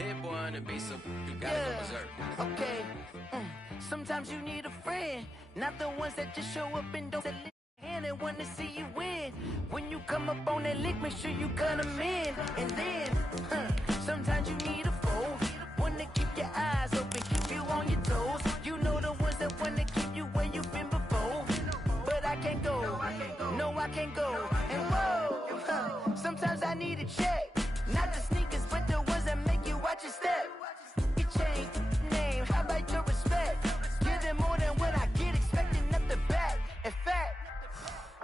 Hit boy to be so you gotta go berserk. Okay. Sometimes you need a friend, not the ones that just show up and don't lick hand and want to see you win. When you come up on that lick, make sure you cut 'em in. And then, sometimes you need a foe, one to keep your eyes open, keep you on your toes. You know the ones that want to keep you where you've been before. But I can't go, no I can't go. And whoa, sometimes I need a check, not the sneakers, but the ones that make you watch your step. You change name, how about your respect? Give them more than what I get, expecting nothing back. In fact,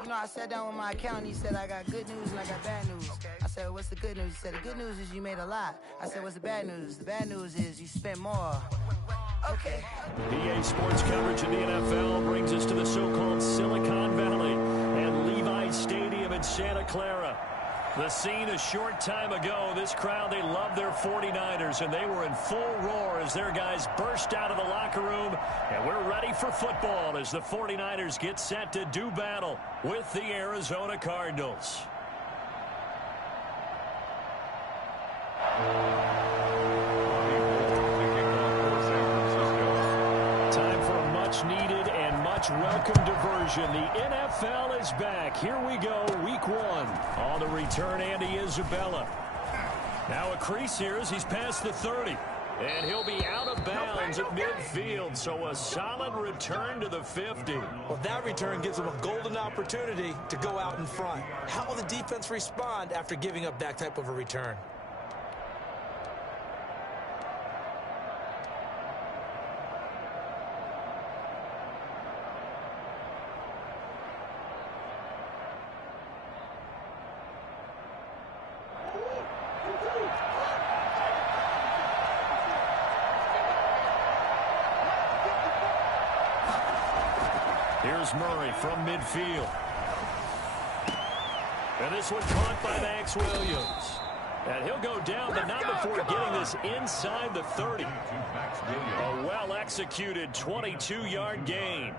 you know, I sat down with my accountant. He said, I got good news and I got bad news. I said, what's the good news? He said, the good news is you made a lot. I said, what's the bad news? The bad news is you spent more. Okay. EA Sports coverage in the NFL brings us to the so-called Silicon Valley and Levi Stadium in Santa Clara. The scene a short time ago, this crowd, they love their 49ers, and they were in full roar as their guys burst out of the locker room. And we're ready for football as the 49ers get set to do battle with the Arizona Cardinals. Time for a much-needed and much-welcome diversion. The NFL is back. Here we go, week one. On the return, Andy Isabella. Now a crease here as he's past the 30. And he'll be out of bounds at midfield, so a solid return to the 50. Well, that return gives them a golden opportunity to go out in front. How will the defense respond after giving up that type of a return? Here's Murray from midfield. And this one caught by Max Williams. And he'll go down, but not before getting this inside the 30. A well-executed 22-yard gain.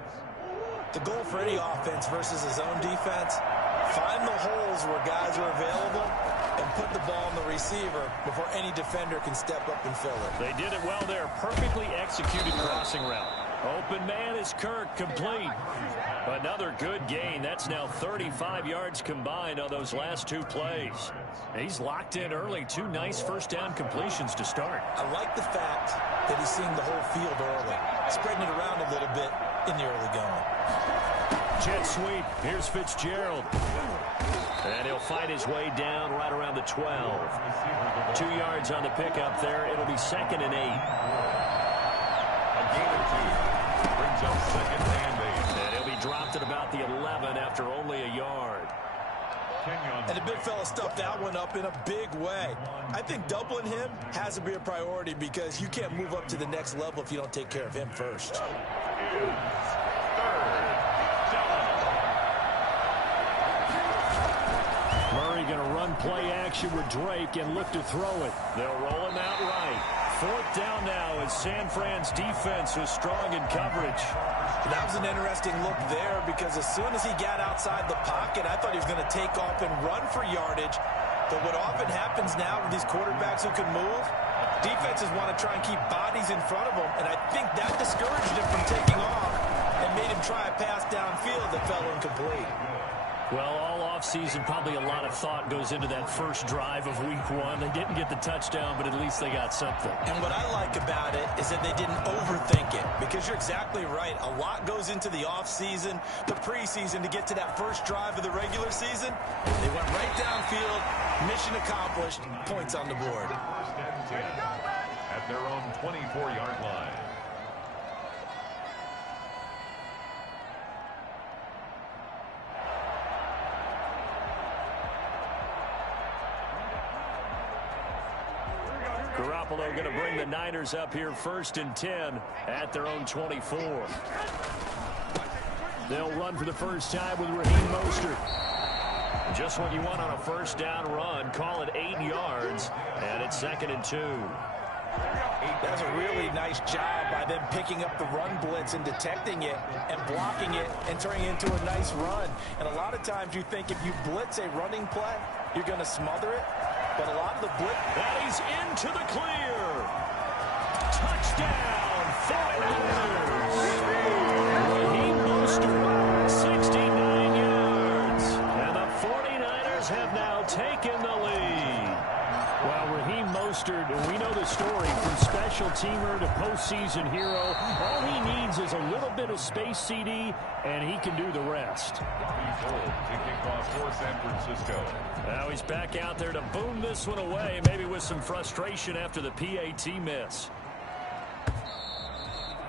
The goal for any offense versus his own defense, find the holes where guys are available and put the ball on the receiver before any defender can step up and fill it. They did it well there. Perfectly executed crossing route. Open man is Kirk, complete. Another good gain. That's now 35 yards combined on those last two plays. He's locked in early. Two nice first down completions to start. I like the fact that he's seeing the whole field early, spreading it around a little bit in the early going. Jet sweep. Here's Fitzgerald. And he'll fight his way down right around the 12. 2 yards on the pickup there. It'll be 2nd and 8. A gain of 2 brings up 2nd and 8. And he'll be dropped at about the 11 after only a yard. And the big fella stuffed that one up in a big way. I think doubling him has to be a priority because you can't move up to the next level if you don't take care of him first. Murray going to run play action with Drake and look to throw it. They'll roll him out right. 4th down now as San Fran's defense was strong in coverage. That was an interesting look there because as soon as he got outside the pocket, I thought he was going to take off and run for yardage. But what often happens now with these quarterbacks who can move, defenses want to try and keep bodies in front of them, and I think that discouraged him from taking off and made him try a pass downfield that fell incomplete. Well, all offseason, probably a lot of thought goes into that first drive of week one. They didn't get the touchdown, but at least they got something. And what I like about it is that they didn't overthink it, because you're exactly right. A lot goes into the offseason, the preseason, to get to that first drive of the regular season. They went right downfield, mission accomplished, points on the board. At their own 24-yard line. Garoppolo going to bring the Niners up here 1st and 10 at their own 24. They'll run for the first time with Raheem Mostert. Just what you want on a first down run. Call it 8 yards, and it's 2nd and 2. That's a really nice job by them picking up the run blitz and detecting it and blocking it and turning it into a nice run. And a lot of times you think if you blitz a running play, you're going to smother it. But a lot of the blitz... And he's into the clear. Touchdown, 49ers. Raheem Mostert, 69 yards. And the 49ers have now taken the lead. Well, Raheem Mostert, we know the story, from special teamer to postseason hero. All he needs is a little bit of space, CD, and he can do the rest. DameFord to kick off for San Francisco. Now he's back out there to boom this one away, maybe with some frustration after the PAT miss.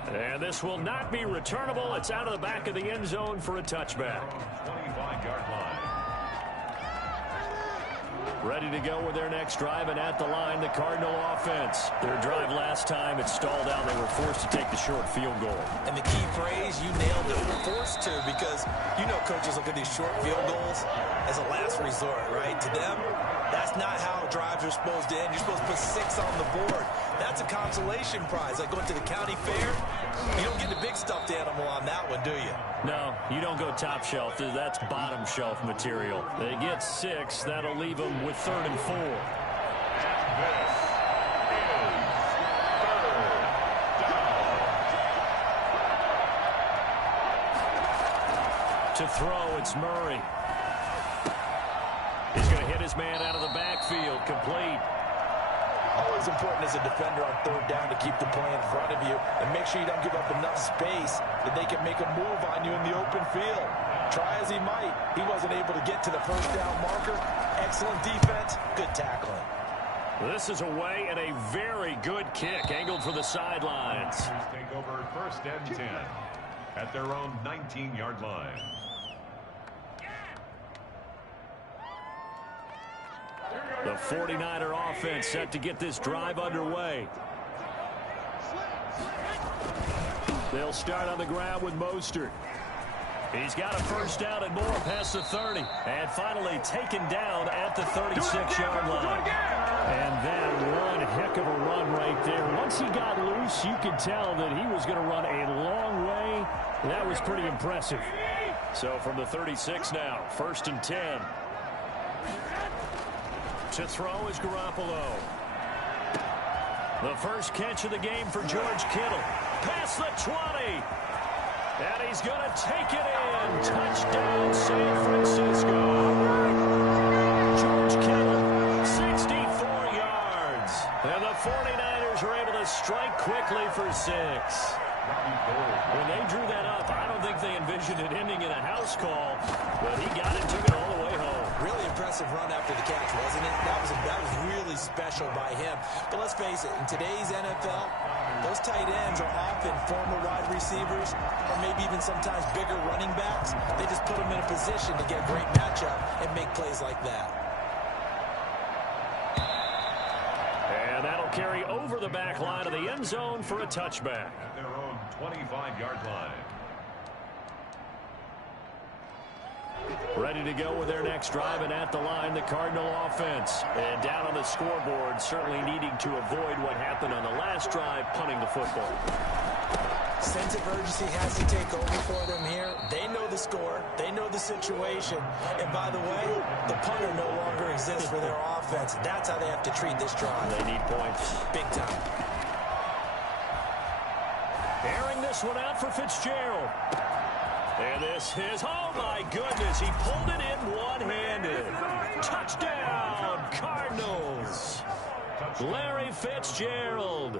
And this will not be returnable. It's out of the back of the end zone for a touchback. 25-yard line. Ready to go with their next drive, and at the line, the Cardinal offense. Their drive last time, it stalled out. They were forced to take the short field goal. And the key phrase, you nailed it, forced to, because you know coaches look at these short field goals as a last resort, right? To them, that's not how drives are supposed to end. You're supposed to put 6 on the board. That's a consolation prize. Like going to the county fair, you don't get the big stuffed animal on that one, do you? No, you don't go top shelf. That's bottom shelf material. They get 6. That'll leave them with 3rd and 4. This is third down. To throw, it's Murray. He's going to hit his man out of the backfield. Complete. Always important as a defender on 3rd down to keep the play in front of you and make sure you don't give up enough space that they can make a move on you in the open field. Try as he might, he wasn't able to get to the 1st down marker. Excellent defense, good tackling. This is away, and a very good kick angled for the sidelines. Take over 1st and 10 at their own 19-yard line. The 49er offense set to get this drive underway. They'll start on the ground with Mostert. He's got a 1st down and more past the 30. And finally taken down at the 36-yard line. And that one heck of a run right there. Once he got loose, you could tell that he was going to run a long way. That was pretty impressive. So from the 36 now, 1st and 10. To throw is Garoppolo. The first catch of the game for George Kittle. Past the 20. And he's going to take it in. Touchdown, San Francisco. George Kittle, 64 yards. And the 49ers are able to strike quickly for 6. When they drew that up, I don't think they envisioned it ending in a house call. But he got it, took it all the way home. Really impressive run after the catch, wasn't it? That was really special by him. But let's face it, in today's NFL, those tight ends are often former wide receivers or maybe even sometimes bigger running backs. They just put them in a position to get a great matchup and make plays like that. And that'll carry over the back line of the end zone for a touchback. At their own 25-yard line. Ready to go with their next drive, and at the line, the Cardinal offense. And down on the scoreboard, certainly needing to avoid what happened on the last drive, punting the football. Sense of urgency has to take over for them here. They know the score. They know the situation. And by the way, the punter no longer exists for their offense. That's how they have to treat this drive. They need points. Big time. Airing this one out for Fitzgerald. And this is, oh my goodness, he pulled it in one-handed. Touchdown, Cardinals. Larry Fitzgerald,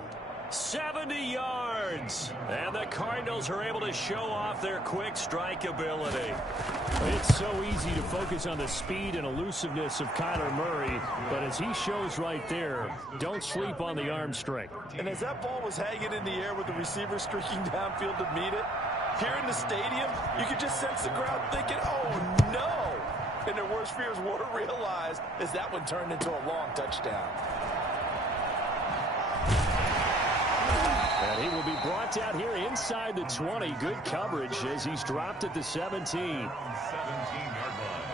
70 yards. And the Cardinals are able to show off their quick strike ability. It's so easy to focus on the speed and elusiveness of Kyler Murray, but as he shows right there, don't sleep on the arm strength. And as that ball was hanging in the air with the receiver streaking downfield to meet it, here in the stadium, you could just sense the crowd thinking, oh, no. And their worst fears were realized as that one turned into a long touchdown. And he will be brought down here inside the 20. Good coverage as he's dropped at the 17. 17-yard line.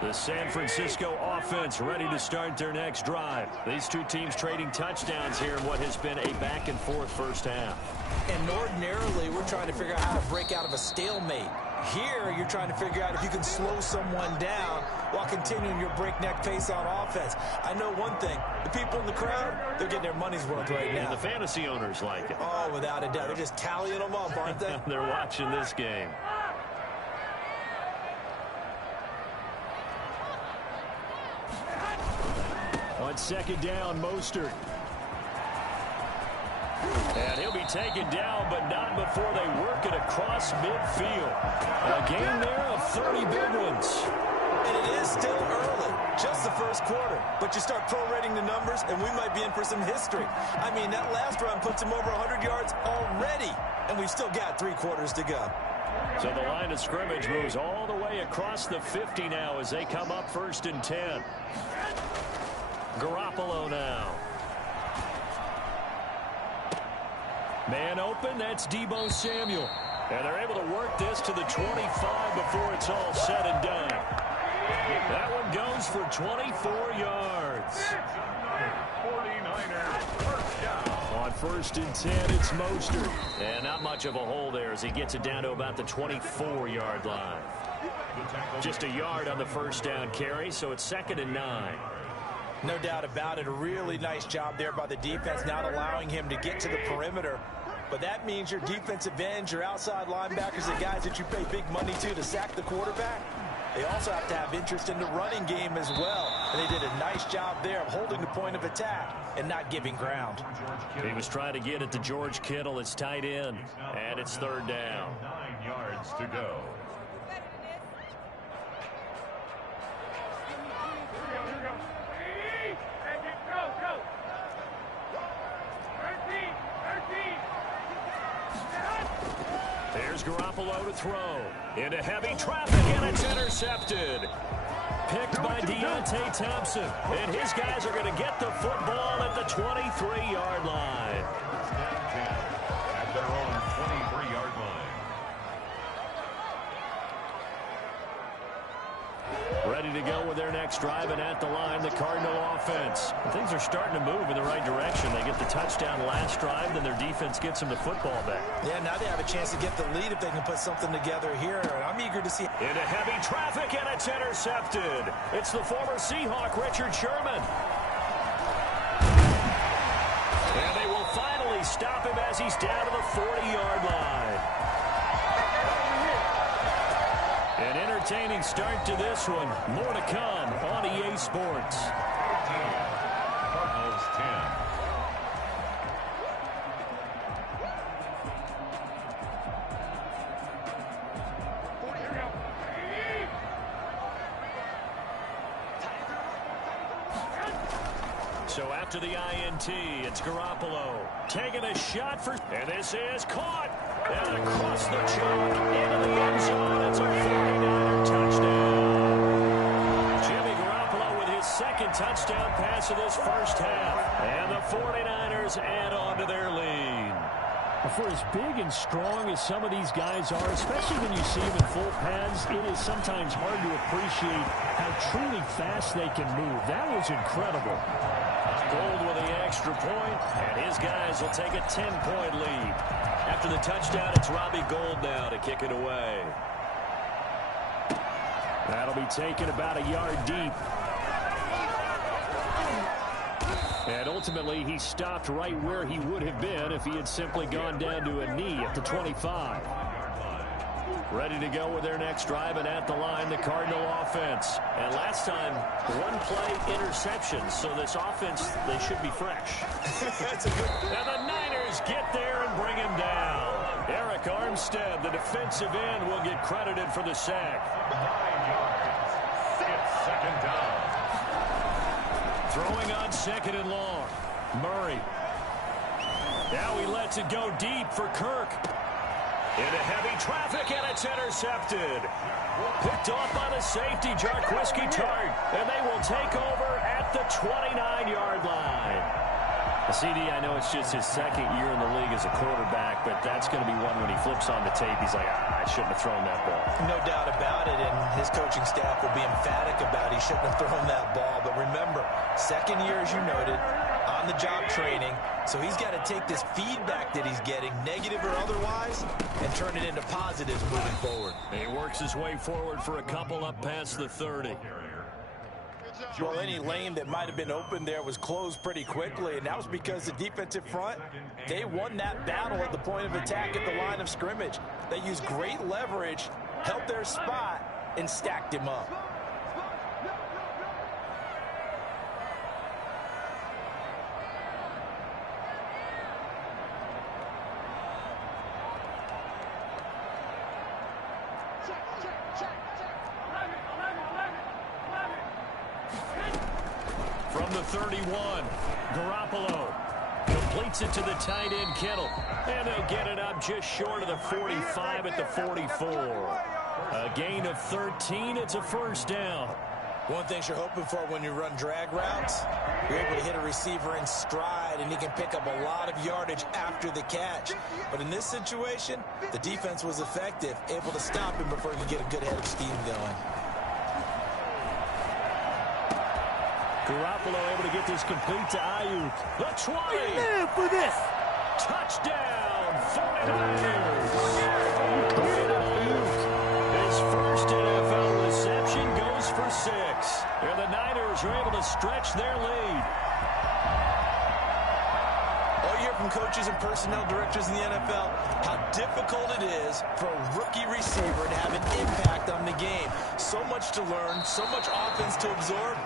The San Francisco offense ready to start their next drive. These two teams trading touchdowns here in what has been a back-and-forth first half. And ordinarily, we're trying to figure out how to break out of a stalemate. Here, you're trying to figure out if you can slow someone down while continuing your breakneck pace on offense. I know one thing. The people in the crowd, they're getting their money's worth right now. And the fantasy owners like it. Oh, without a doubt. They're just tallying them up, aren't they? They're watching this game. On second down, Mostert. And he'll be taken down, but not before they work it across midfield. A game there of 30 big ones. And it is still early, just the first quarter. But you start prorating the numbers, and we might be in for some history. I mean, that last run puts him over 100 yards already, and we've still got 3 quarters to go. So the line of scrimmage moves all the way across the 50 now as they come up 1st and 10. Garoppolo now. Man open, that's Deebo Samuel. And they're able to work this to the 25 before it's all said and done. That one goes for 24 yards. 49ers first down. On 1st and 10, it's Mostert. And not much of a hole there as he gets it down to about the 24-yard line. Just a yard on the first down carry, so it's 2nd and 9. No doubt about it. A really nice job there by the defense, not allowing him to get to the perimeter. But that means your defensive ends, your outside linebackers, the guys that you pay big money to sack the quarterback, they also have to have interest in the running game as well. And they did a nice job there of holding the point of attack and not giving ground. He was trying to get it to George Kittle, his tight end, and it's 3rd down. 9 yards to go. There's Garoppolo to throw. Into heavy traffic, and it's intercepted. Picked by Deontay Thompson. And his guys are going to get the football at the 23-yard line. At their own 23-yard line. Ready to go with their next drive, and at the line, the Cardinal offense. Things are starting to move in the right direction. They get the touchdown last drive, then their defense gets them the football back. Yeah, now they have a chance to get the lead if they can put something together here. And I'm eager to see. Into heavy traffic, and it's intercepted. It's the former Seahawk, Richard Sherman. And they will finally stop him as he's down to the 40-yard line. An entertaining start to this one. More to come on EA Sports. Cardinals 10. So after the INT, it's Garoppolo taking a shot for, and this is caught. And across the chalk into the end zone. It's a 49er touchdown. Jimmy Garoppolo with his 2nd touchdown pass of this first half. And the 49ers add on to their lead. For as big and strong as some of these guys are, especially when you see them in full pads, it is sometimes hard to appreciate how truly fast they can move. That was incredible. Gold with the extra point, and his guys will take a 10-point lead. After the touchdown, it's Robbie Gould now to kick it away. That'll be taken about a yard deep. And ultimately, he stopped right where he would have been if he had simply gone down to a knee at the 25. Ready to go with their next drive, and at the line, the Cardinal offense. And last time, 1-play interception, so this offense, they should be fresh. And the Niners get there and bring him down. Eric Armstead, the defensive end, will get credited for the sack. 9 yards. It's 2nd down. Throwing on 2nd and long. Murray. Now he lets it go deep for Kirk. Into heavy traffic, and it's intercepted. Picked off by the safety, Jarquiski Tart. And they will take over at the 29-yard line. CD, I know it's just his 2nd year in the league as a quarterback, but that's going to be one when he flips on the tape. He's like, I shouldn't have thrown that ball. No doubt about it, and his coaching staff will be emphatic about he shouldn't have thrown that ball. But remember, 2nd year, as you noted, on-the-job training. So he's got to take this feedback that he's getting, negative or otherwise, and turn it into positives moving forward. He works his way forward for a couple up past the 30. Well, any lane that might have been open there was closed pretty quickly, and that was because the defensive front, they won that battle at the point of attack at the line of scrimmage. They used great leverage, held their spot, and stacked him up. From the 31, Garoppolo completes it to the tight end, Kittle. And they'll get it up just short of the 45 at the 44. A gain of 13. It's a first down. One thing you're hoping for when you run drag routes, you're able to hit a receiver in stride, and he can pick up a lot of yardage after the catch. But in this situation, the defense was effective, able to stop him before he could get a good head of steam going. Garoppolo able to get this complete to Ayuk. The 20. Live for this. Touchdown, 49ers. Ayuk, his first NFL reception, goes for 6. And the Niners are able to stretch their lead. All you hear from coaches and personnel directors in the NFL, how difficult it is for a rookie receiver to have an impact on the game. So much to learn, so much offense to absorb.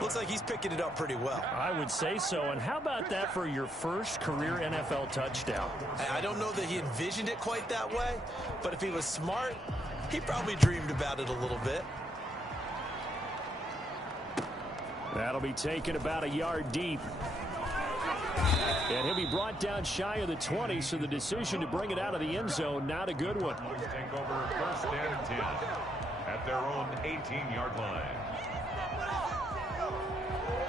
Looks like he's picking it up pretty well. I would say so. And how about that for your first career NFL touchdown? I don't know that he envisioned it quite that way, but if he was smart, he probably dreamed about it a little bit. That'll be taken about a yard deep. And he'll be brought down shy of the 20, so the decision to bring it out of the end zone, not a good one. Take over first and 10 at their own 18-yard line.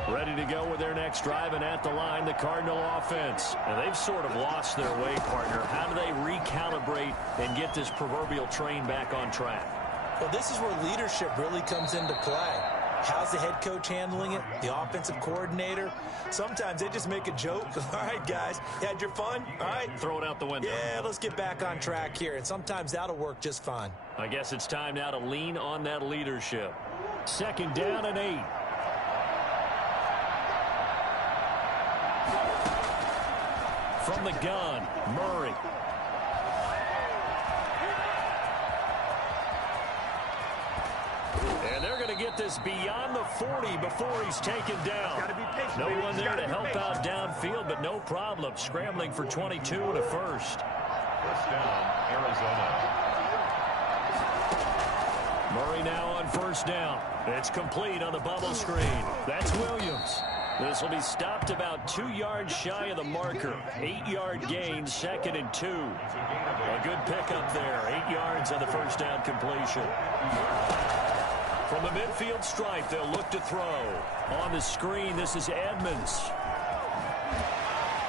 Ready to go with their next drive, and at the line, the Cardinal offense. And they've sort of lost their way, partner. How do they recalibrate and get this proverbial train back on track? Well, this is where leadership really comes into play. How's the head coach handling it? The offensive coordinator? Sometimes they just make a joke. All right, guys, you had your fun? All right. Throw it out the window. Yeah, let's get back on track here. And sometimes that'll work just fine. I guess it's time now to lean on that leadership. Second down and 8. From the gun, Murray. And they're going to get this beyond the 40 before he's taken down. No one there to help out downfield, but no problem. Scrambling for 22 and a first. First down, Arizona. Murray now on first down. It's complete on the bubble screen. That's Williams. This will be stopped about 2 yards shy of the marker. 8-yard gain, 2nd and 2. A good pickup there. 8 yards on the first down completion. From the midfield stripe, they'll look to throw. On the screen, this is Edmonds.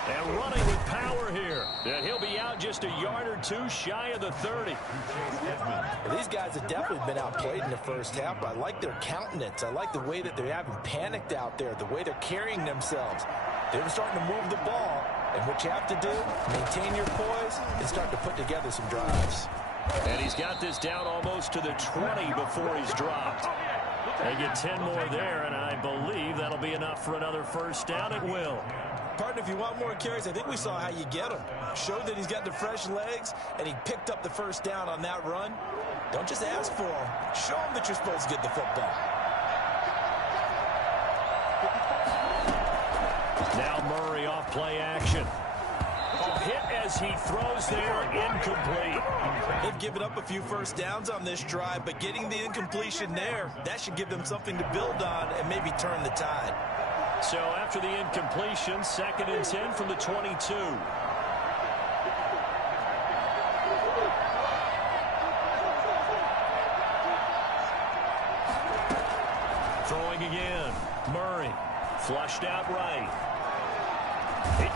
And running with power here. And he'll be out just a yard or 2 shy of the 30. Well, these guys have definitely been outplayed in the first half, but I like their countenance. I like the way that they're having panicked out there, the way they're carrying themselves. They're starting to move the ball, and what you have to do, maintain your poise and start to put together some drives. And he's got this down almost to the 20 before he's dropped. They get 10 more there, and I believe that'll be enough for another first down. It will. Partner, if you want more carries, I think we saw how you get him. Showed that he's got the fresh legs, and he picked up the first down on that run. Don't just ask for him. Show him that you're supposed to get the football. Now Murray off play action. Hit as he throws there, incomplete. They've given up a few first downs on this drive, but getting the incompletion there, that should give them something to build on and maybe turn the tide. So after the incompletion, 2nd and 10 from the 22. Throwing again. Murray flushed out right.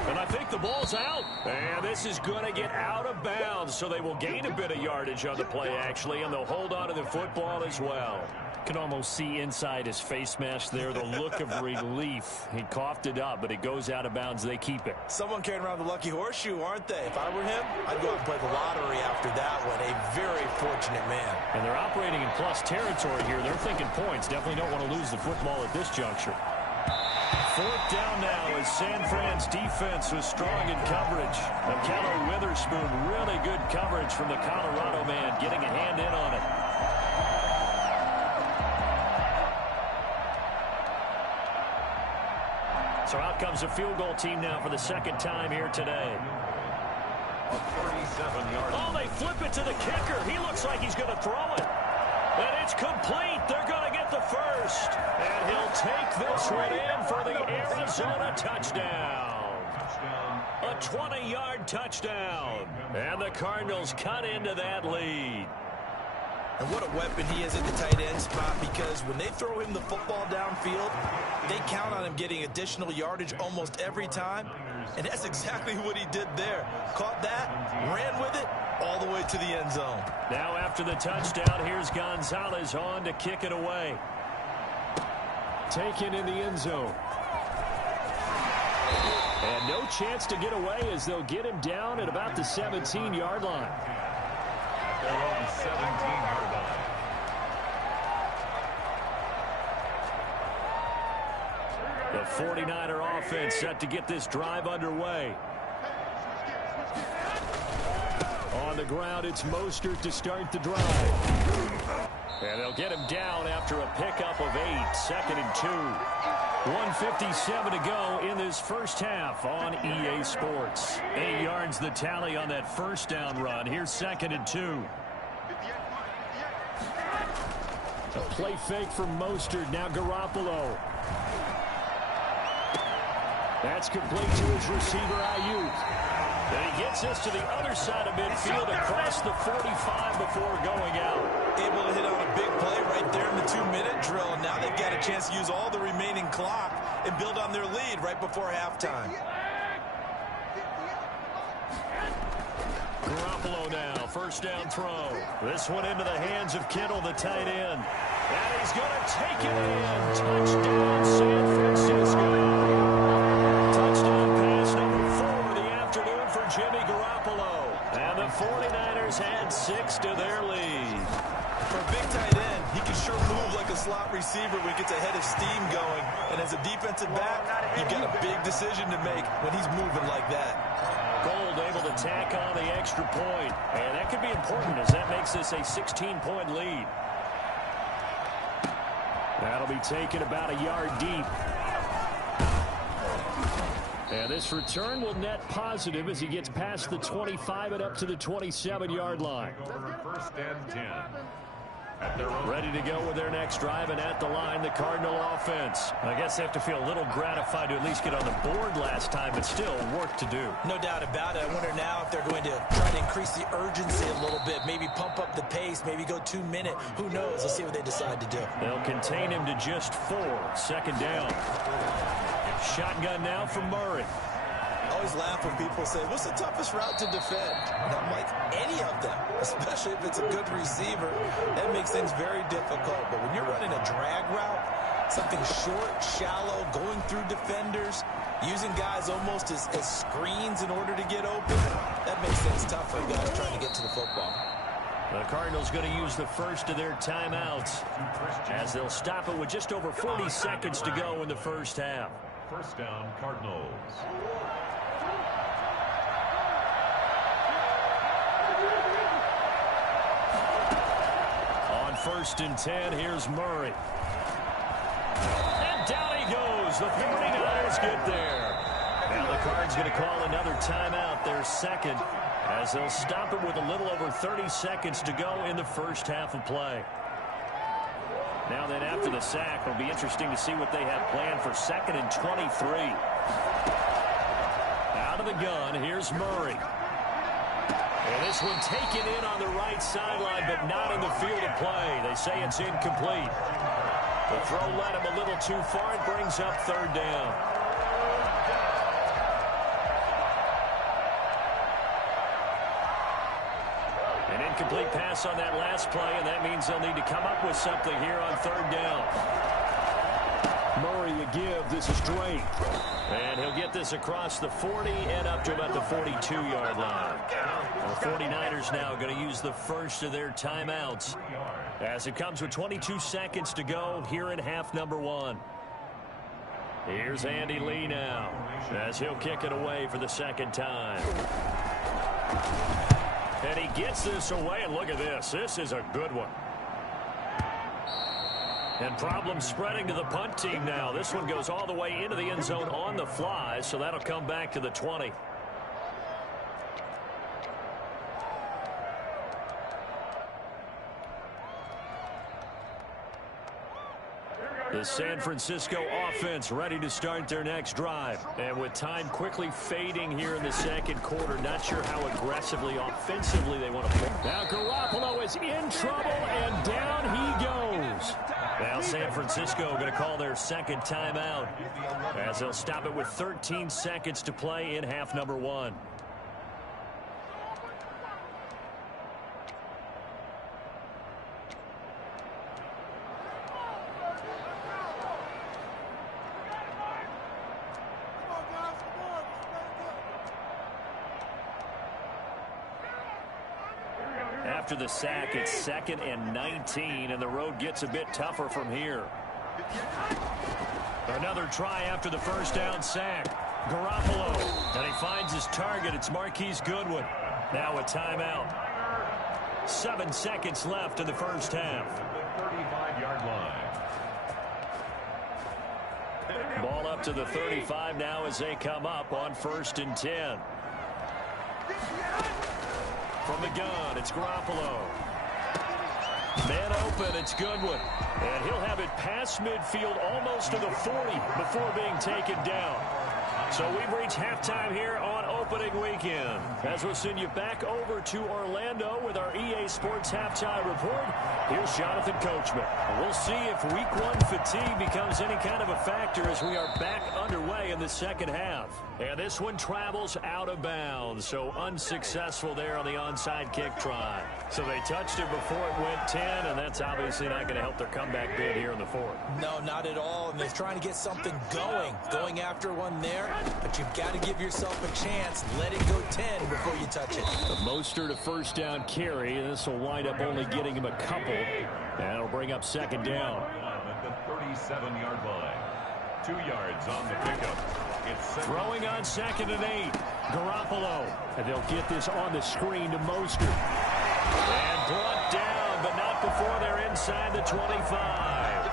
And I think the ball's out. And this is going to get out of bounds, so they will gain a bit of yardage on the play, actually, and they'll hold on to the football as well. Can almost see inside his face mask there the look of relief. He coughed it up, but it goes out of bounds. They keep it. Someone carrying around the lucky horseshoe, aren't they? If I were him, I'd go out and play the lottery after that one. A very fortunate man. And they're operating in plus territory here. They're thinking points. Definitely don't want to lose the football at this juncture. Fourth down now as San Fran's defense was strong in coverage. Akello Witherspoon, really good coverage from the Colorado man, getting a hand in on it. So out comes a field goal team now for the second time here today. A 37-yard. Oh, they flip it to the kicker. He looks like he's going to throw it. And it's complete. They're going to get the first. And he'll take this one in for the Arizona touchdown. A 20-yard touchdown. And the Cardinals cut into that lead. And what a weapon he is at the tight end spot, because when they throw him the football downfield, they count on him getting additional yardage almost every time. And that's exactly what he did there. Caught that, ran with it, all the way to the end zone. Now after the touchdown, here's Gonzalez on to kick it away. Taken in the end zone. And no chance to get away as they'll get him down at about the 17-yard line. Their own 17-yard line. The 49er offense set to get this drive underway. On the ground, it's Mostert to start the drive. And they'll get him down after a pickup of 8, 2nd and 2. 1:57 to go in this first half on EA Sports. 8 yards the tally on that first down run. Here's 2nd and 2. A play fake from Mostert. Now Garoppolo. That's complete to his receiver, Ayuk. And he gets this to the other side of midfield across the 45 before going out. Able to hit on a big play right there in the 2-minute drill. And now they've got a chance to use all the remaining clock and build on their lead right before halftime. Garoppolo now, first down throw. This one into the hands of Kittle, the tight end. And he's going to take it in. Touchdown, San Francisco. Touchdown pass number 4 of the afternoon for Jimmy Garoppolo. And the 49ers add 6 to their lead. For a big tight end, he can sure move like a slot receiver when he gets a head of steam going. And as a defensive back, you've got a big decision to make when he's moving like that. Gold able to tack on the extra point. And that could be important as that makes this a 16-point lead. That'll be taken about a yard deep. And this return will net positive as he gets past the 25 and up to the 27-yard line. First and 10. Ready to go with their next drive, and at the line, the Cardinal offense. I guess they have to feel a little gratified to at least get on the board last time, but still work to do. No doubt about it. I wonder now if they're going to try to increase the urgency a little bit, maybe pump up the pace, maybe go 2-minute. Who knows? Let's see what they decide to do. They'll contain him to just 4. 2nd down. Shotgun now for Murray. I always laugh when people say, what's the toughest route to defend? And I'm like, any of them, especially if it's a good receiver. That makes things very difficult. But when you're running a drag route, something short, shallow, going through defenders, using guys almost as screens in order to get open, that makes things tough for guys trying to get to the football. The Cardinals going to use the first of their timeouts as they'll stop it with just over 40 seconds to go in the first half. First down, Cardinals. On 1st and 10, here's Murray. And down he goes. The 49ers get there. Now the Cards going to call another timeout, their second, as they'll stop it with a little over 30 seconds to go in the first half of play. Now then, after the sack, it'll be interesting to see what they have planned for 2nd and 23. Out of the gun, here's Murray. And this one taken in on the right sideline, but not in the field of play. They say it's incomplete. The throw led him a little too far. It brings up 3rd down. An incomplete pass on that last play, and that means they'll need to come up with something here on third down. Murray a give. This is Drake. And he'll get this across the 40 and up to about the 42-yard line. The 49ers now going to use the first of their timeouts as it comes with 22 seconds to go here in half number 1. Here's Andy Lee now as he'll kick it away for the second time. And he gets this away, and look at this. This is a good one. And problems spreading to the punt team now. This one goes all the way into the end zone on the fly, so that'll come back to the 20. The San Francisco offense ready to start their next drive. And with time quickly fading here in the second quarter, not sure how aggressively, offensively they want to play. Now Garoppolo is in trouble, and down he goes. Now San Francisco going to call their second timeout as they'll stop it with 13 seconds to play in half number 1. After the sack, it's 2nd and 19, and the road gets a bit tougher from here. Another try after the first down sack. Garoppolo, and he finds his target. It's Marquise Goodwin. Now a timeout. 7 seconds left in the first half. 35-yard line. Ball up to the 35 now as they come up on 1st and 10. From the gun, it's Garoppolo. Man open, it's Goodwin. And he'll have it past midfield almost to the 40 before being taken down. So we've reached halftime here on opening weekend. As we'll send you back over to Orlando with our EA Sports Halftime Report, here's Jonathan Coachman. We'll see if Week 1 fatigue becomes any kind of a factor as we are back underway in the second half. And this one travels out of bounds, so unsuccessful there on the onside kick try. So they touched it before it went 10, and that's obviously not going to help their comeback bid here in the 4th. No, not at all, and they're trying to get something going after one there, but you've got to give yourself a chance. Let it go 10 before you touch it. The Mostert a first down carry, and this will wind up only getting him a couple, and it'll bring up 2nd down. At the 37-yard line. 2 yards on the pickup. It's throwing on 2nd and 8. Garoppolo. And they'll get this on the screen to Mostert. And brought down, but not before they're inside the 25.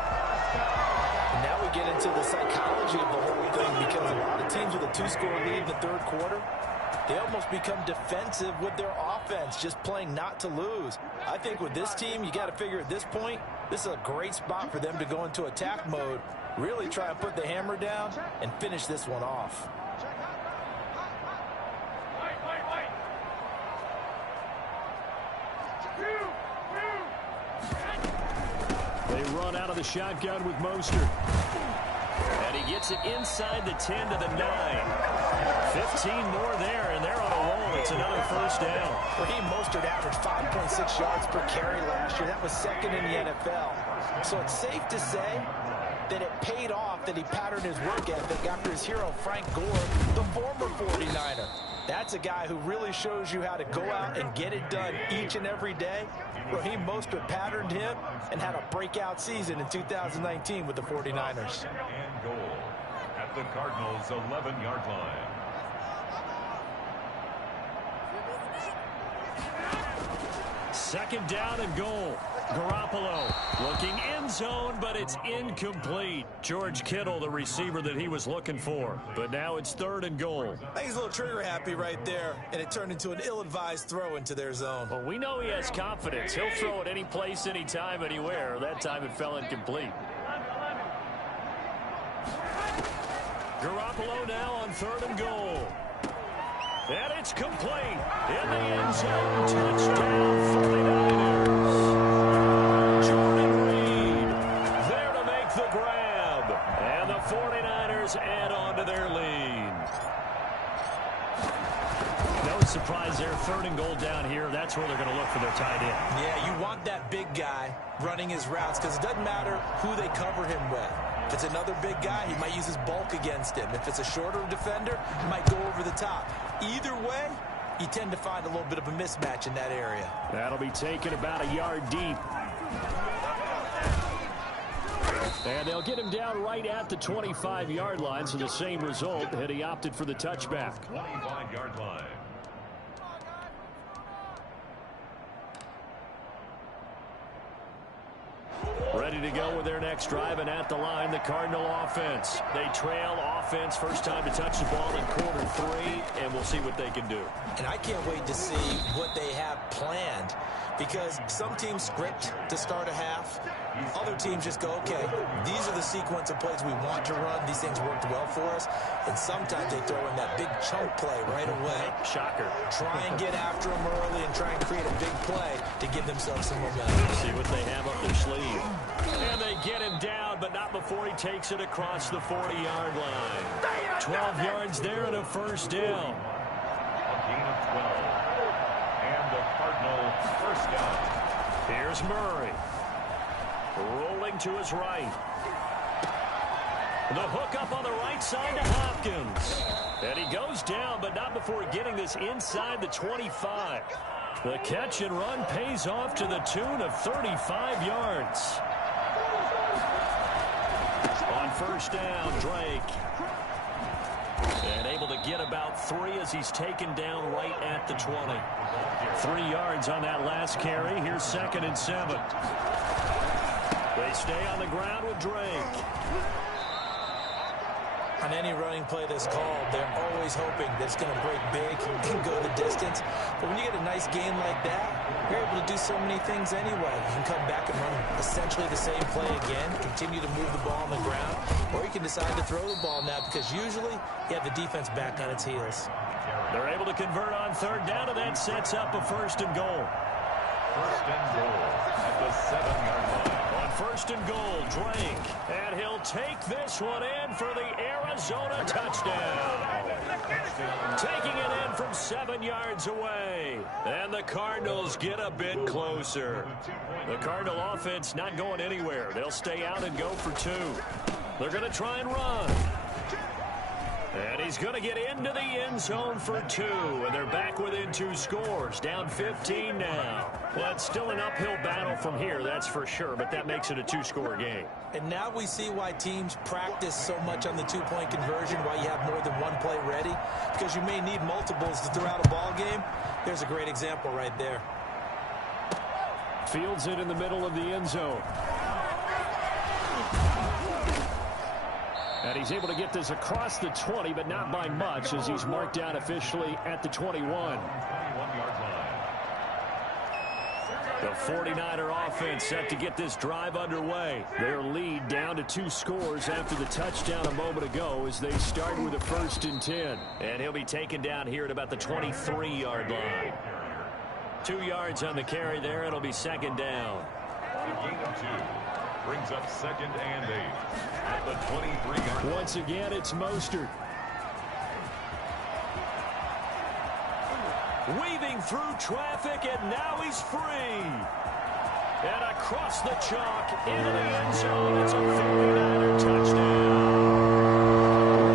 And now we get into the psychology of the whole thing, because a lot of teams with a 2-score lead in the 3rd quarter, they almost become defensive with their offense, just playing not to lose. I think with this team, you got to figure at this point, this is a great spot for them to go into attack mode, really try and put the hammer down and finish this one off. They run out of the shotgun with Mostert. And he gets it inside the 10 to the 9. 15 more there, and they're on a roll. It's another first down. Raheem Mostert averaged 5.6 yards per carry last year. That was 2nd in the NFL. So it's safe to say that it paid off that he patterned his work ethic after his hero, Frank Gore, the former 49er. That's a guy who really shows you how to go out and get it done each and every day. Raheem Mostert patterned him and had a breakout season in 2019 with the 49ers. and goal at the Cardinals' 11-yard line. Second down and goal. Garoppolo looking end zone, but it's incomplete. George Kittle, the receiver that he was looking for. But now it's 3rd and goal. I think he's a little trigger happy right there, and it turned into an ill-advised throw into their zone. Well, we know he has confidence. He'll throw it any place, anytime, anywhere. That time it fell incomplete. Garoppolo now on 3rd and goal. And it's complete. In the end zone, touchdown 49ers. Jordan Reed there to make the grab. And the 49ers add on to their lead. No surprise there. 3rd and goal down here. That's where they're going to look for their tight end. Yeah, you want that big guy running his routes because it doesn't matter who they cover him with. If it's another big guy, he might use his bulk against him. If it's a shorter defender, he might go over the top. Either way, you tend to find a little bit of a mismatch in that area. That'll be taken about a yard deep. And they'll get him down right at the 25-yard line, so the same result, and he opted for the touchback. 25-yard line. Ready to go with their next drive, and at the line, the Cardinal offense. They trail offense, first time to touch the ball in quarter 3, and we'll see what they can do. And I can't wait to see what they have planned, because some teams script to start a half. Other teams just go, okay, these are the sequence of plays we want to run. These things worked well for us. And sometimes they throw in that big chunk play right away. Shocker. Try and get after them early and try and create a big play to give themselves some momentum. See what they have up their sleeve. And they get him down, but not before he takes it across the 40-yard line. 12 yards there and a first down. A gain of 12. And the Cardinal first down. Here's Murray. Rolling to his right. The hook up on the right side to Hopkins. And he goes down, but not before getting this inside the 25. The catch and run pays off to the tune of 35 yards. On first down, Drake. And able to get about 3 as he's taken down right at the 20. 3 yards on that last carry. Here's 2nd and 7. They stay on the ground with Drake. On any running play that's called, they're always hoping that it's going to break big and go the distance. But when you get a nice gain like that, you're able to do so many things anyway. You can come back and run essentially the same play again, continue to move the ball on the ground, or you can decide to throw the ball now because usually you have the defense back on its heels. They're able to convert on 3rd down, and that sets up a 1st and goal. 1st and goal at the 7-yard line. On 1st and goal, Drake. And he'll take this one in for the Arizona touchdown. Taking it in from 7 yards away. And the Cardinals get a bit closer. The Cardinal offense not going anywhere. They'll stay out and go for 2. They're going to try and run. And he's going to get into the end zone for 2. And they're back within 2 scores. Down 15 now. Well, it's still an uphill battle from here, that's for sure. But that makes it a 2-score game. And now we see why teams practice so much on the 2-point conversion, why you have more than one play ready. Because you may need multiples to throw out a ball game. There's a great example right there. Fields it in the middle of the end zone. And he's able to get this across the 20, but not by much, as he's marked down officially at the 21. 21-yard line. The 49er offense set to get this drive underway. Their lead down to 2 scores after the touchdown a moment ago as they start with a 1st and 10. And he'll be taken down here at about the 23-yard line. 2 yards on the carry there. It'll be 2nd down. A gain of 2. Brings up 2nd and 8 at the 23-yard line. Once again, it's Mostert. Weaving through traffic, and now he's free. And across the chalk, into the end zone. It's a 49er touchdown.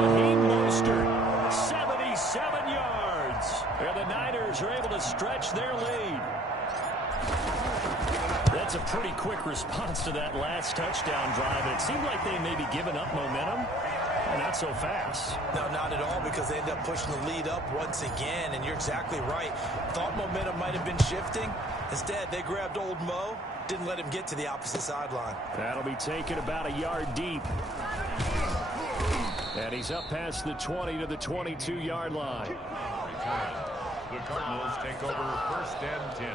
Raheem Mostert, 77 yards. And the Niners are able to stretch their lead. That's a pretty quick response to that last touchdown drive. It seemed like they may be giving up momentum. Not so fast. No, not at all, because they end up pushing the lead up once again, and you're exactly right. Thought momentum might have been shifting. Instead, they grabbed old Mo, didn't let him get to the opposite sideline. That'll be taken about a yard deep. And he's up past the 20 to the 22-yard line. The Cardinals take over 1st and 10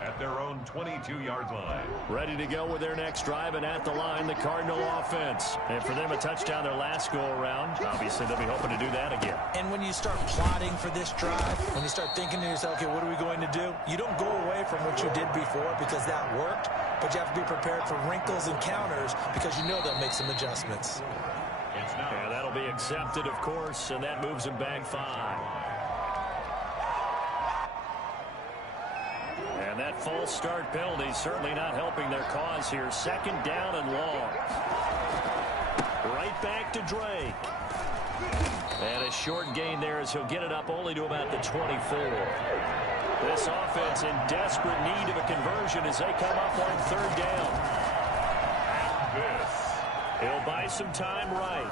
at their own 22-yard line. Ready to go with their next drive, and at the line, the Cardinal offense. And for them, a touchdown their last go-around. Obviously, they'll be hoping to do that again. And when you start plotting for this drive, when you start thinking to yourself, okay, what are we going to do? You don't go away from what you did before because that worked, but you have to be prepared for wrinkles and counters because you know they'll make some adjustments. And that'll be accepted, of course, and that moves them back 5. And that false start penalty certainly not helping their cause here. Second down and long. Right back to Drake. And a short gain there as he'll get it up only to about the 24. This offense in desperate need of a conversion as they come up on third down. He'll buy some time right.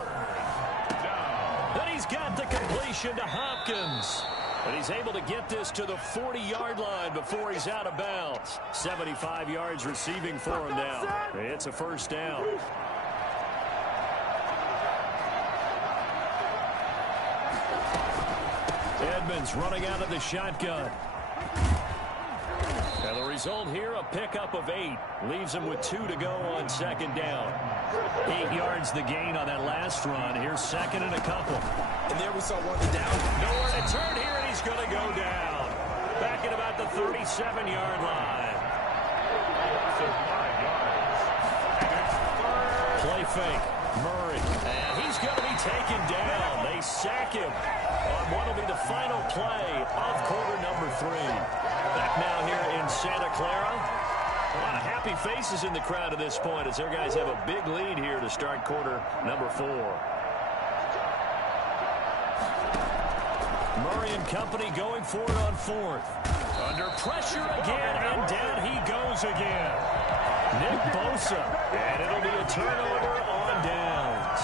Then he's got the completion to Hopkins. And he's able to get this to the 40-yard line before he's out of bounds. 75 yards receiving for him now. It's a first down. Edmonds running out of the shotgun. And the result here, a pickup of 8. Leaves him with 2 to go on second down. 8 yards the gain on that last run. Here's second and a couple. And there we saw one down. Nowhere to turn here, and he's going to go down. Back at about the 37-yard line. Play fake. Murray. And he's going to be taken down. They sack him on what will be the final play of quarter number 3. Back now here in Santa Clara. A lot of happy faces in the crowd at this point as their guys have a big lead here to start quarter number 4. Murray and company going for it on fourth. Under pressure again, and down he goes again. Nick Bosa, and it'll be a turnover on downs.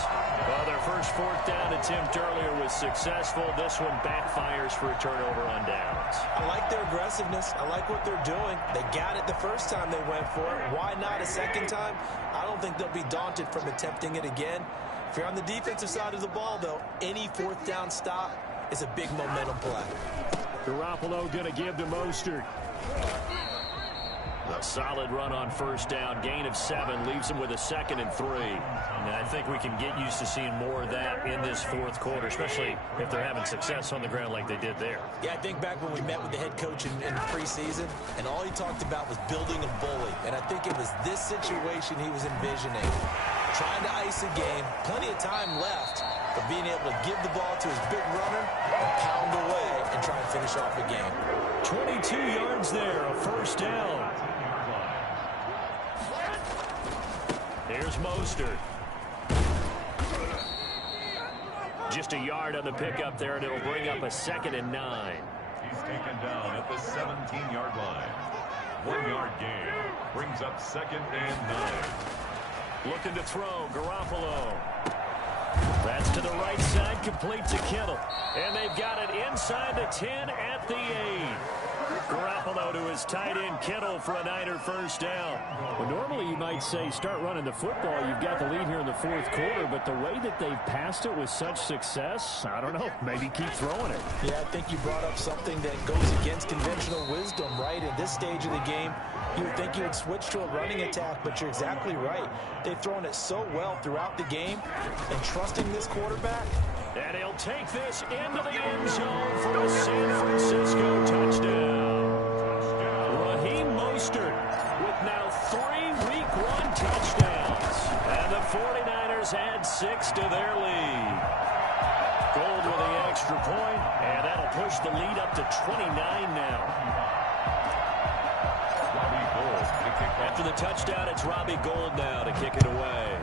Well, their first fourth down attempt earlier was successful. This one backfires for a turnover on downs. I like their aggressiveness. I like what they're doing. They got it the first time they went for it. Why not a second time? I don't think they'll be daunted from attempting it again. If you're on the defensive side of the ball, though, any fourth down stop is a big momentum play. Garoppolo going to give to Mostert. A solid run on first down. Gain of 7 leaves him with a 2nd and 3. And I think we can get used to seeing more of that in this fourth quarter, especially if they're having success on the ground like they did there. Yeah, I think back when we met with the head coach in preseason, and all he talked about was building a bully. And I think it was this situation he was envisioning. Trying to ice a game, plenty of time left, but being able to give the ball to his big runner and pound away and try and finish off a game. 22 yards there, a first down. Here's Mostert. Just a yard on the pickup there, and it'll bring up a 2nd and 9. He's taken down at the 17-yard line. 1-yard gain brings up 2nd and 9. Looking to throw, Garoppolo. That's to the right side, complete to Kittle. And they've got it inside the 10 at the 8. Garoppolo to his tight end Kittle for a Niner first down. Well, normally you might say start running the football. You've got the lead here in the fourth quarter, but the way that they've passed it with such success, I don't know, maybe keep throwing it. Yeah, I think you brought up something that goes against conventional wisdom, right? In this stage of the game, you would think you would switch to a running attack, but you're exactly right. They've thrown it so well throughout the game, and trusting this quarterback. And he'll take this into the end zone for a San Francisco touchdown. Raheem Mostert with now 3 Week 1 touchdowns. And the 49ers add 6 to their lead. Gold with the extra point, and that'll push the lead up to 29 now. After the touchdown, it's Robbie Gould now to kick it away.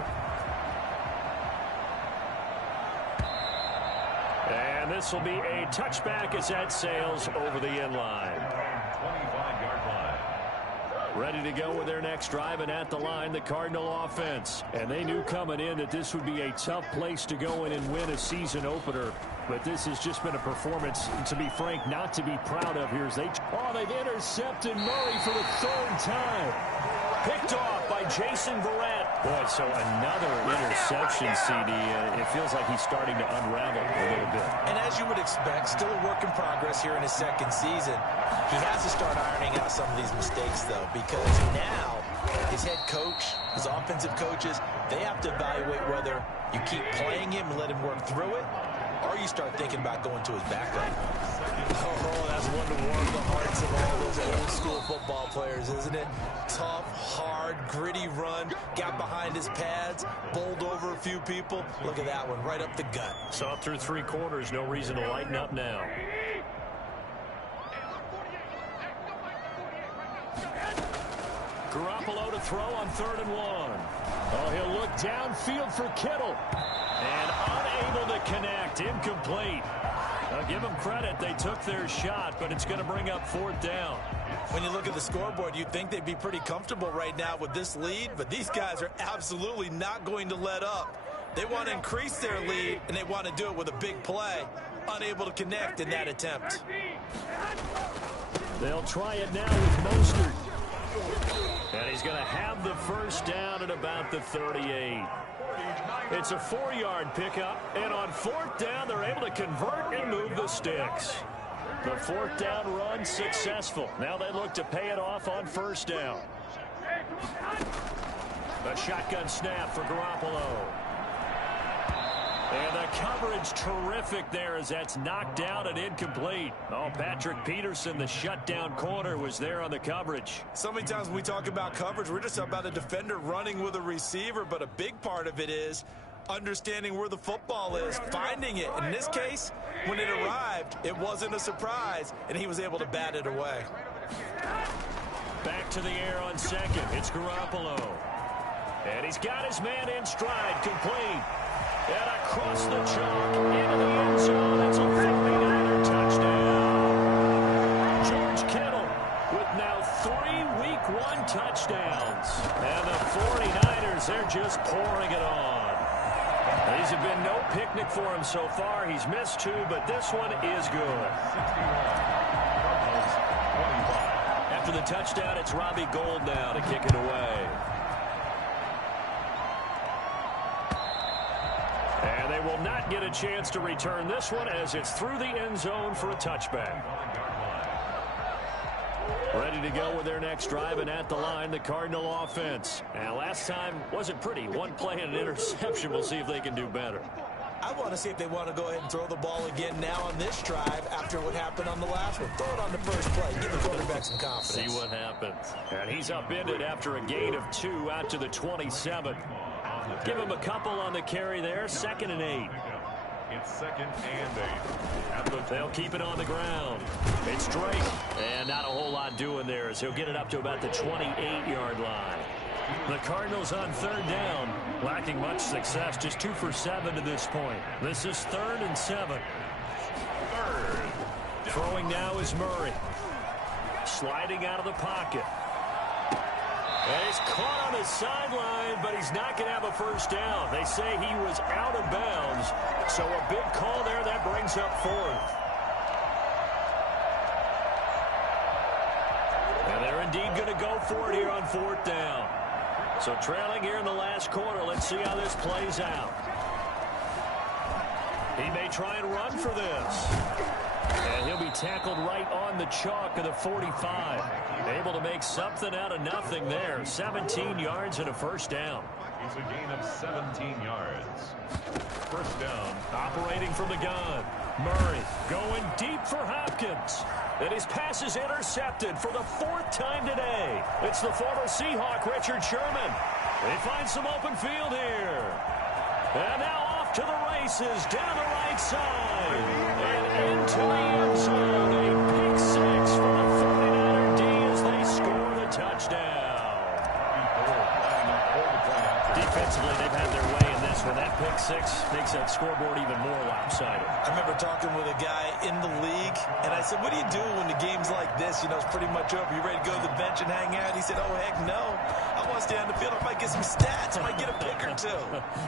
And this will be a touchback as that sails over the end line. 25-yard line. Ready to go with their next drive, and at the line, the Cardinal offense. And they knew coming in that this would be a tough place to go in and win a season opener. But this has just been a performance, to be frank, not to be proud of here as they've intercepted Murray for the 3rd time. Picked off by Jason Verrett. Boy, so another interception, CD. It feels like he's starting to unravel a little bit. And as you would expect, still a work in progress here in his 2nd season. He has to start ironing out some of these mistakes, though, because now his head coach, his offensive coaches, they have to evaluate whether you keep playing him and let him work through it, or you start thinking about going to his backup. Oh, that's one to warm the hearts of all those old-school football players, isn't it? Tough, hard, gritty run, got behind his pads, bowled over a few people. Look at that one, right up the gut. So through 3 quarters, no reason to lighten up now. Garoppolo to throw on 3rd and 1. Oh, he'll look downfield for Kittle. And unable to connect. Incomplete. I'll give them credit. They took their shot, but it's going to bring up 4th down. When you look at the scoreboard, you'd think they'd be pretty comfortable right now with this lead, but these guys are absolutely not going to let up. They want to increase their lead, and they want to do it with a big play. Unable to connect in that attempt. They'll try it now with Mostert. And he's going to have the 1st down at about the 38. It's a 4-yard pickup, and on 4th down, they're able to convert and move the sticks. The 4th down run successful. Now they look to pay it off on 1st down. A shotgun snap for Garoppolo. And the coverage terrific there as that's knocked down and incomplete. Oh, Patrick Peterson, the shutdown corner, was there on the coverage. So many times when we talk about coverage, we're just about a defender running with a receiver, but a big part of it is understanding where the football is, finding it. In this case, when it arrived, it wasn't a surprise, and he was able to bat it away. Back to the air on 2nd. It's Garoppolo. And he's got his man in stride, complete. And across the chalk, into the end zone. It's a 59er touchdown. George Kittle with now 3 Week 1 touchdowns. And the 49ers, they're just pouring it on. These have been no picnic for him so far. He's missed 2, but this one is good. After the touchdown, it's Robbie Gould now to kick it away. And they will not get a chance to return this one as it's through the end zone for a touchback. Ready to go with their next drive, and at the line, the Cardinal offense. And last time wasn't pretty. 1 play and an interception. We'll see if they can do better. I want to see if they want to go ahead and throw the ball again now on this drive after what happened on the last one. Throw it on the first play. Give the quarterback some confidence. See what happens. And he's upended after a gain of 2 out to the 27. Give him a couple on the carry there. 2nd and 8. It's 2nd and 8. They'll keep it on the ground. It's Drake. And not a whole lot doing there as he'll get it up to about the 28-yard line. The Cardinals on 3rd down. Lacking much success. Just 2 for 7 to this point. This is 3rd and 7. Throwing now is Murray. Sliding out of the pocket. And he's caught on the sideline, but he's not going to have a 1st down. They say he was out of bounds. So a big call there. That brings up 4th. And they're indeed going to go for it here on 4th down. So trailing here in the last quarter. Let's see how this plays out. He may try and run for this. And he'll be tackled right on the chalk of the 45. Able to make something out of nothing there. 17 yards and a 1st down. It's a gain of 17 yards. 1st down. Operating from the gun. Murray going deep for Hopkins. And his pass is intercepted for the 4th time today. It's the former Seahawk, Richard Sherman. They find some open field here. And now off to the races down the right side. And into the end zone. A pick 6 for the 49er D as they score the touchdown. Defensively, they've had their way in this one. That pick 6 makes that scoreboard even more lopsided. I remember talking with a guy in the league, and I said, what do you do when the game's like this? You know, it's pretty much over. You ready to go to the bench and hang out? He said, oh, heck no. I want to stay on the field. I might get some stats. I might get a pick or 2.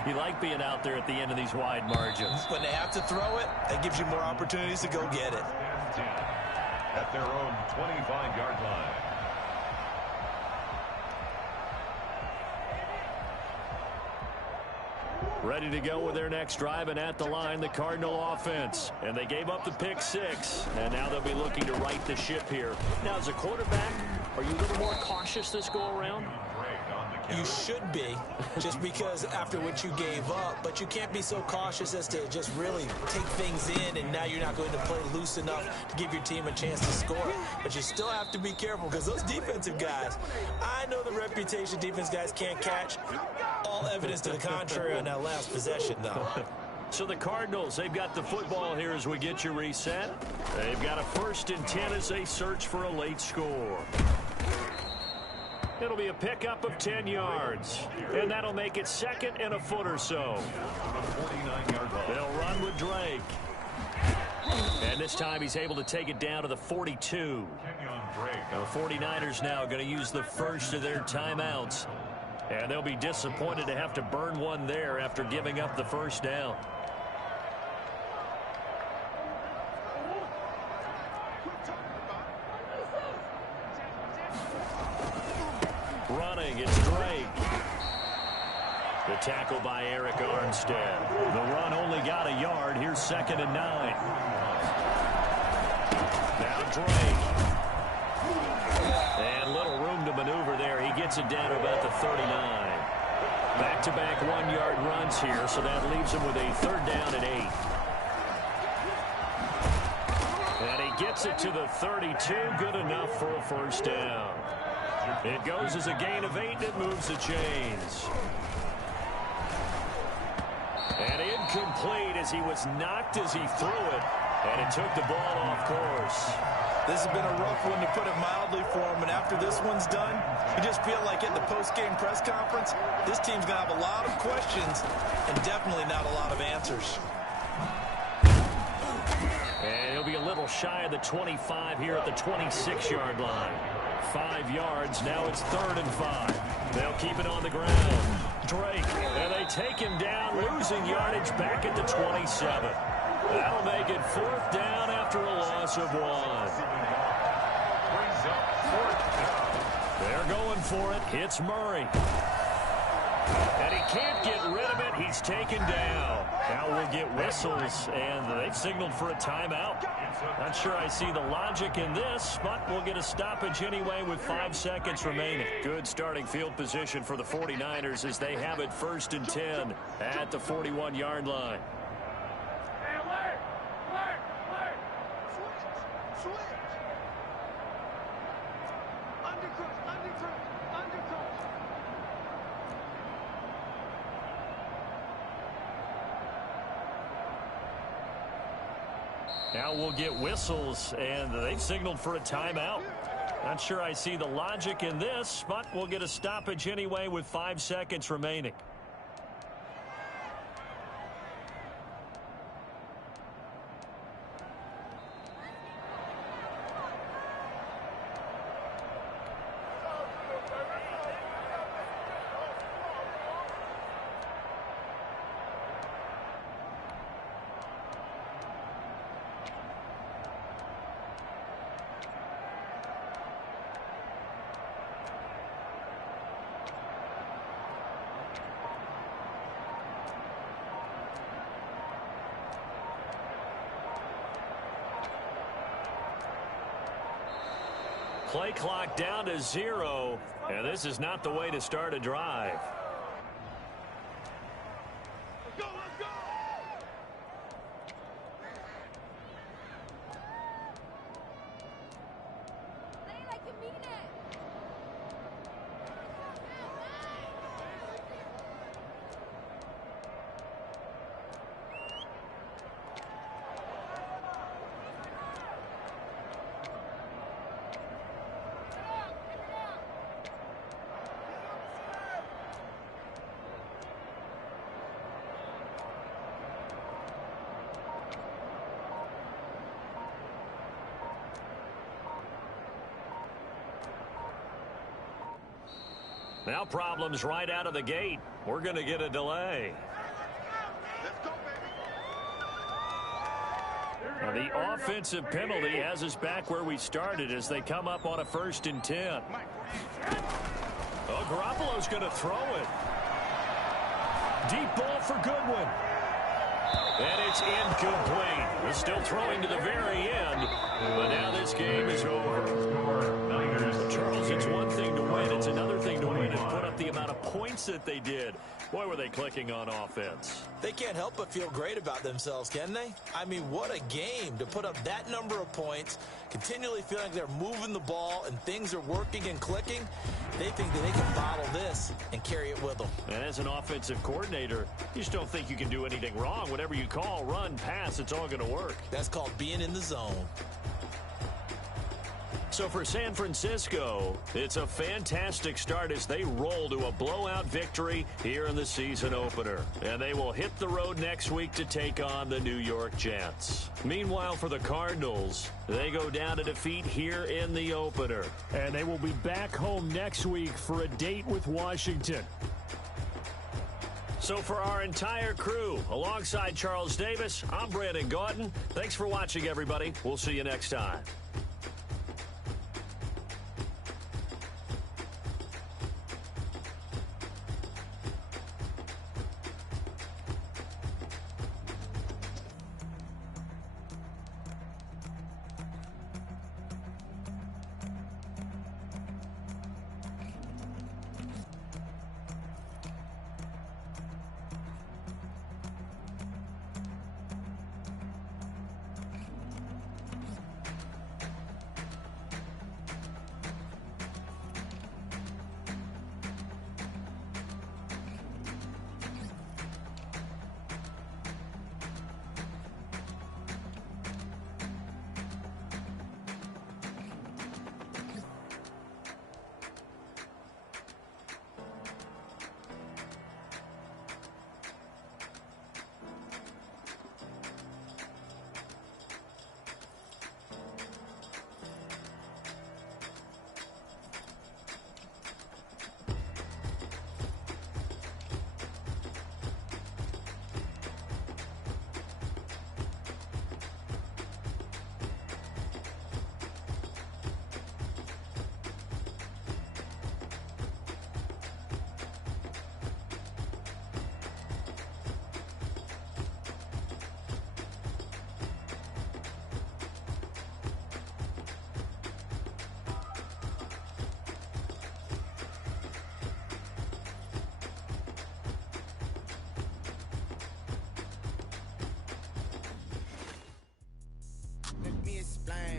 You like being out there at the end of these wide margins. When they have to throw it, that gives you more opportunities to go get it. At their own 25-yard line. Ready to go with their next drive, and at the line, the Cardinal offense. And they gave up the pick 6, and now they'll be looking to right the ship here. Now, as a quarterback, are you a little more cautious this go-around? You should be, just because after what you gave up, but you can't be so cautious as to just really take things in, and now you're not going to play loose enough to give your team a chance to score. But you still have to be careful, because those defensive guys, I know the reputation defense guys can't catch. All evidence to the contrary on that last possession, though. So the Cardinals, they've got the football here as we get you reset. They've got a 1st and 10 as they search for a late score. It'll be a pickup of 10 yards. And that'll make it 2nd and a foot or so. 49-yard line. They'll run with Drake. And this time he's able to take it down to the 42. The 49ers now going to use the first of their timeouts. And they'll be disappointed to have to burn one there after giving up the first down. Running, it's Drake. The tackle by Eric Armstead. The run only got a yard. Here's 2nd and 9. Now Drake. And little room to maneuver there. He gets it down to about the 39. Back-to-back 1-yard runs here, so that leaves him with a 3rd down and 8. And he gets it to the 32. Good enough for a first down. It goes as a gain of 8, and it moves the chains. And incomplete as he was knocked as he threw it. And it took the ball off course. This has been a rough one, to put it mildly, for him. And after this one's done, you just feel like at the post-game press conference, this team's going to have a lot of questions and definitely not a lot of answers. And he'll be a little shy of the 25 here at the 26-yard line. 5 yards. Now it's 3rd and 5. They'll keep it on the ground. Drake. And they take him down, losing yardage back at the 27. That'll make it 4th down after a loss of 1. They're going for it. It's Murray. And he can't get rid of it. He's taken down. Now we'll get whistles, and they've signaled for a timeout. Not sure I see the logic in this, but we'll get a stoppage anyway with 5 seconds remaining. Good starting field position for the 49ers as they have it 1st and 10 at the 41-yard line. Now we'll get whistles, and they've signaled for a timeout. Not sure I see the logic in this, but we'll get a stoppage anyway with 5 seconds remaining. Play clock down to 0, and this is not the way to start a drive. Now problems right out of the gate. We're going to get a delay. Now the offensive penalty has us back where we started as they come up on a 1st and 10. Oh, Garoppolo's going to throw it. Deep ball for Goodwin. And it's incomplete. We're still throwing to the very end. But now this game is over. Charles, it's one thing to win. It's another thing to win and put up the amount of points that they did. Boy, were they clicking on offense. They can't help but feel great about themselves, can they? I mean, what a game to put up that number of points, continually feeling like they're moving the ball and things are working and clicking. They think that they can bottle this and carry it with them. And as an offensive coordinator, you just don't think you can do anything wrong. Whatever you call, run, pass, it's all going to work. That's called being in the zone. So for San Francisco, it's a fantastic start as they roll to a blowout victory here in the season opener. And they will hit the road next week to take on the New York Jets. Meanwhile, for the Cardinals, they go down to defeat here in the opener. And they will be back home next week for a date with Washington. So for our entire crew, alongside Charles Davis, I'm Brandon Gaudin. Thanks for watching, everybody. We'll see you next time.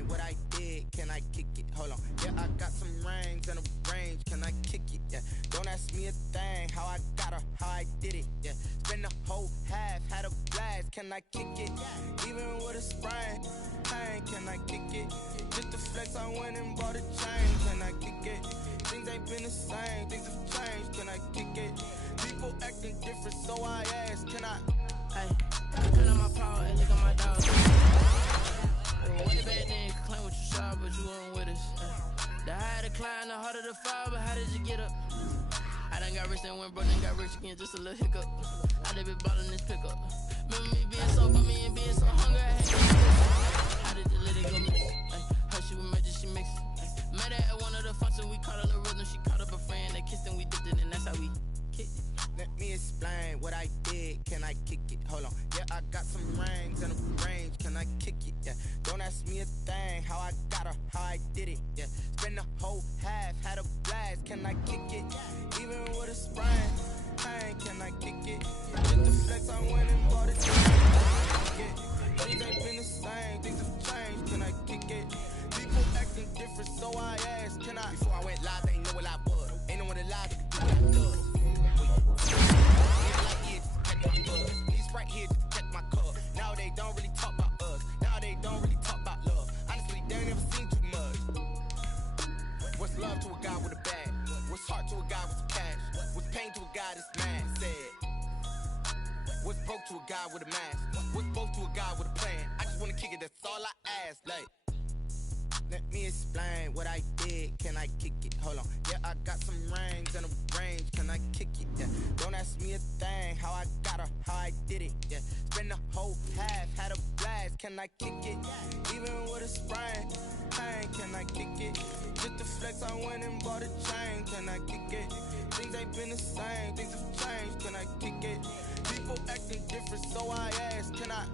What I did, can I kick it? Hold on, yeah, I got some rings and a range, can I kick it? Yeah, don't ask me a thing, how I got her, how I did it. Yeah, spend the whole half, had a blast, can I kick it? Even with a sprain, pain, can I kick it? Just to flex, I went and bought a chain, can I kick it? Things ain't been the same, things have changed, can I kick it? People acting different, so I ask, can I? Hey, turn on my power and look at my dog. Way back then, you could claim what you saw, but you weren't with us. The higher the climb, the harder the fall, but how did you get up? I done got rich and went broke, then got rich again, just a little hiccup. I done been ballin' this pickup. Remember me being so good, me and being so hungry, I had to get this. How did you let it go miss? How she was magic, she mixed it. Met her at one of the functions, we caught her the rhythm, she caught up a friend, they kissed and we dipped it, and that's how we kicked it. Let me explain what I did, can I kick it? Hold on, yeah, I got some rings and a range, can I kick it? Yeah, don't ask me a thing, how I got her, how I did it. Yeah, spend the whole half, had a blast, can I kick it? Even with a sprain, pain, can I kick it? Just to flex, I went and bought a chain. Things ain't been the same, things have changed, can I kick it? People acting different, so I asked, can I? Before I went live, they know what I was. Ain't no one alive that could do what I love. These right here just check my cup. Now they don't really talk about us. Now they don't really talk about love. Honestly, they ain't never seen too much. What's love to a guy with a bag? What's heart to a guy with some cash? What's pain to a guy that's mad? Said. What's broke to a guy with a mask? What's both to a guy with a plan? I just wanna kick it, that's all I ask. Like, let me explain what I did, can I kick it? Hold on, yeah, I got some rings and a range, can I kick it? Yeah, don't ask me a thing, how I got her, how I did it. Yeah, spend the whole half, had a blast, can I kick it? Even with a sprain, pain, can I kick it? Just to flex, I went and bought a chain, can I kick it? Things ain't been the same, things have changed, can I kick it? People acting different, so I ask, can I?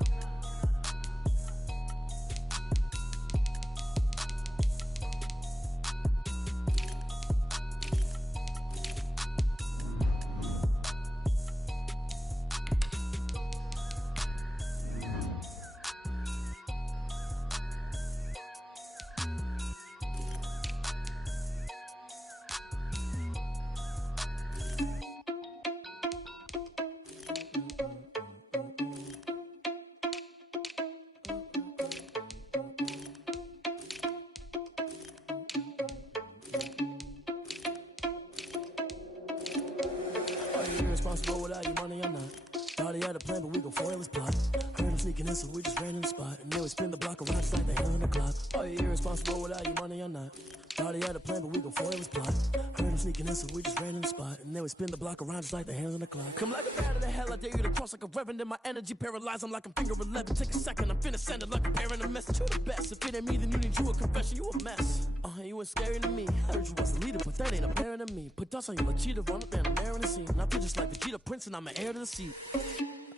irresponsible without your money or not. Thought he had a plan, but we gon' foil his plot. Heard him sneaking in, so we just ran in the spot. And then we spin the block around just like the hell in the clock. Are you irresponsible without your money or not? Thought he had a plan, but we gon' foil his plot. Heard him sneaking in, so we just ran in the spot. And then we spin the block around just like the hands on the clock. Come like a bat of the hell, I dare you to cross like a reverend. And my energy paralyzed, I'm like I'm finger 11. Take a second, I'm finna send it like a parent a message. You the best, if it ain't me, then you need you a confession. You a mess, you ain't scary to me. Heard you was the leader, but that ain't apparent to me. Put dust on you like cheetah, run up and I'm there in the scene. And I feel just like Vegeta Prince and I'm an heir to the seat.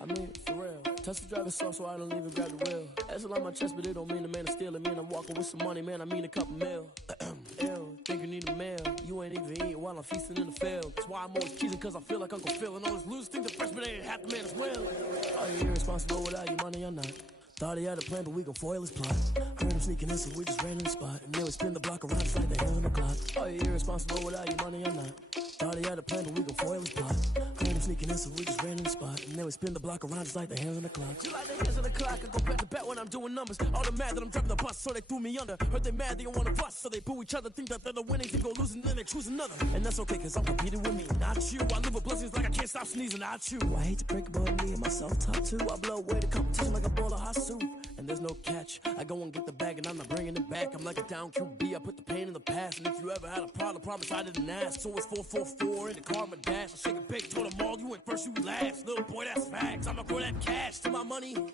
I mean, for real. Touch the driver's soft so I don't even grab the wheel. That's on my chest, but it don't mean the man is stealing. Mean I'm walking with some money, man, I mean a couple mil. Ew, think you need a meal. You ain't even eating while I'm feasting in the field. That's why I'm always cheesing, cause I feel like Uncle Phil. And all those losers think the freshman ain't half the man as well. Are you irresponsible without your money or not? Thought he had a plan, but we gon' foil his plot. Heard him sneaking in, so we just ran in the spot. And then we spin the block around just like the hell in the clock. Are you irresponsible without your money or not? Thought he had a plan, but we gon' foil his plot. Heard him sneaking in, so we just ran in the spot. And then we spin the block around just like the hands on the clock. Just like the hands on the clock, I go back to back when I'm doing numbers. All the mad that I'm driving the bus, so they threw me under. Heard they mad, they don't wanna bust, so they boo each other. Think that they're the winning team, go losing, then they choose another. And that's okay, cause I'm competing with me, not you. I live with blessings like I can't stop sneezing, not you. I hate to break it, but me and myself top two. I blow away the competition like a bowl of hot soup. And there's no catch. I go and get the bag and I'm not bringing it back. I'm like a down QB, I put the pain in the past. And if you ever had a problem, promise I didn't ask. So it's 444 in the car, my dash. I shake a big, told them all, you went first, you last. Little boy, that's facts. I'ma throw that cash to my money. You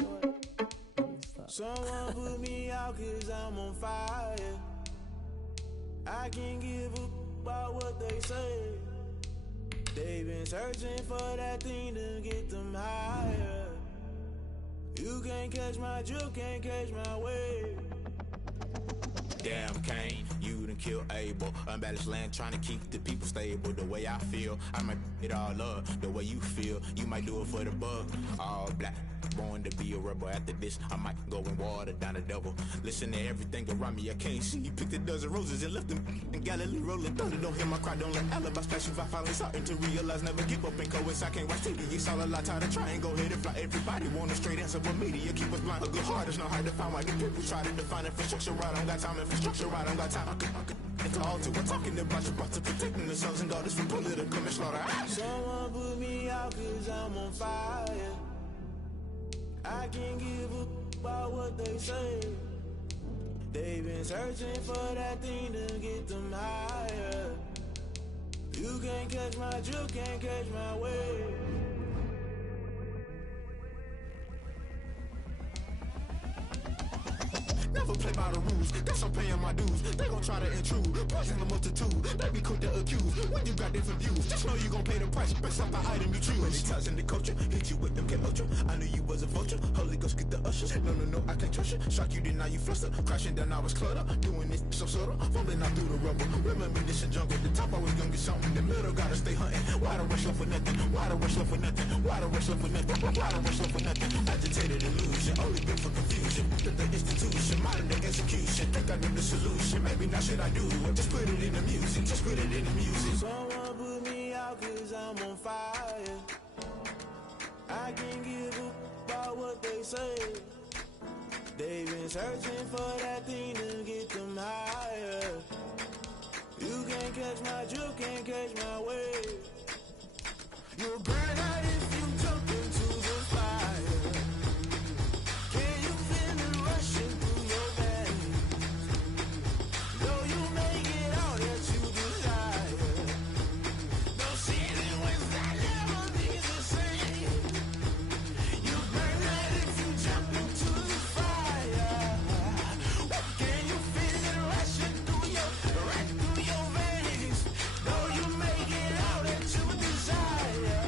know what? Someone put me out cause I'm on fire. I can't give up about what they say. They've been searching for that thing to get them higher. You can't catch my drift, can't catch my wave. Damn, Kane, you done killed Abel. Unbalanced land, trying to keep the people stable. The way I feel, I might it all up. The way you feel, you might do it for the bug. All black, born to be a rebel. After this, I might go and water down the devil. Listen to everything around me, I can't see. Picked a dozen roses and left them in Galilee rolling thunder. Don't hear my cry, don't let alibis flash. If I finally starting to realize, never give up and coincide. I can't watch TV, it's all a lot. Time to try and go ahead and fly. Everybody want a straight answer, but media keep us blind. A good heart is not hard to find. Why the people try to define infrastructure right? I don't got time. Infrastructure right, I don't got time. I could it's all to. We're talking about to protecting the sons and daughters from political and slaughter. Someone put me out cause I'm on fire. I can't give up about what they say. They've been searching for that thing to get them higher. You can't catch my drift, can't catch my wave. Never play by the rules, that's I'm paying my dues. They gon' try to intrude, poison the multitude. They be quick to accuse, when you got different views. Just know you gon' pay the price, based off the item you choose. When they touching the culture, hit you with them get ultra. I knew you was a vulture, Holy Ghost get the ushers. No, I can't trust you. Shock you, then now you fluster. Crashing down, I was cluttered. Doing this so subtle, fumbling out through the rubble. Remember this a jungle, the top always gonna get something. In the middle, gotta stay hunting. Why the rush left for nothing? Why the rush left for nothing? Why the rush left for nothing? Why the rush left for nothing? Agitated illusion, only been for confusion. The institution, modern day execution. Think I know the solution. Maybe now should I do it? Just put it in the music. Just put it in the music. Someone put me out cause I'm on fire. I can't give up about what they say. They've been searching for that thing to get them higher. You can't catch my drift, can't catch my wave. You'll burn out if you jump into the fire. Can you feel it rushing through your veins? Though you may get all that you desire, no season wins that never be the same. You burn out if you jump into the fire. Can you feel it rushing through your veins? Though you may get all that you desire.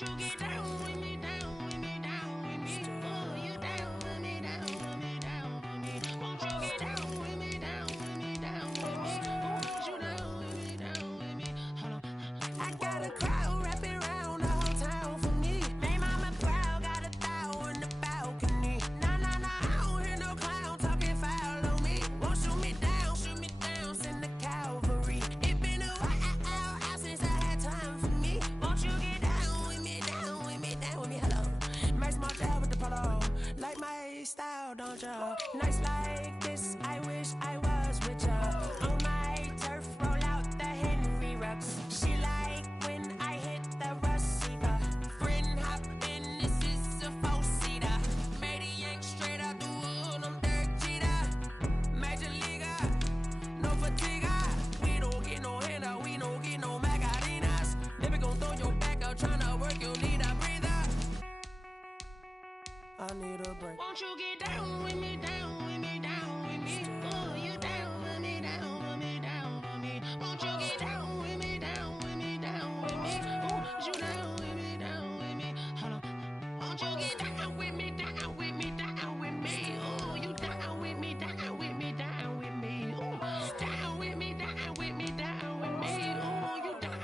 Won't you get down with me, down with me, down with me? Oh, you down with me, down with me, down with me. Won't you get down with me, down with me, down with me? Oh, won't you down with me, down with me? Hold on. I got a crowd wrapping around the whole town for me. May mama proud, got a thou in the balcony. Nah, nah, nah, I don't hear no clown talking foul on me. Won't shoot me down, send the cavalry. It been a while since I had time for me. Won't you get down with me, down with me, down with me? Hello. Nice small job with the polo. Like my style, don't ya? Nice like this, I wish I was with ya. On my turf, roll out the Henry Rux. She like when I hit the receiver. Friend hop in, this is a four-seater. Made a yank straight out the wood, I'm Derek Jeter. Major leaguer, no fatigue. We don't get no handout, we don't get no Macarinas. Never gon' throw your back out, tryna work, you need a breather. I need a break. Won't you get down with me, down with me, down with me? Oh, you down with me, down with me, down with me. Won't you get down with me, down with me, down with me? Oh, you down with me, down with me? Hold on. Won't you get down with me, down with me, down with me? Oh, you down with me, down with me, down with me? Oh, down with me, down with me, down with me? Oh, you down.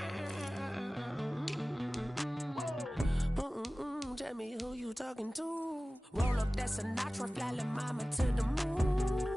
Tell me who you talking to. Roll up that Sinatra, fly la mama to the moon.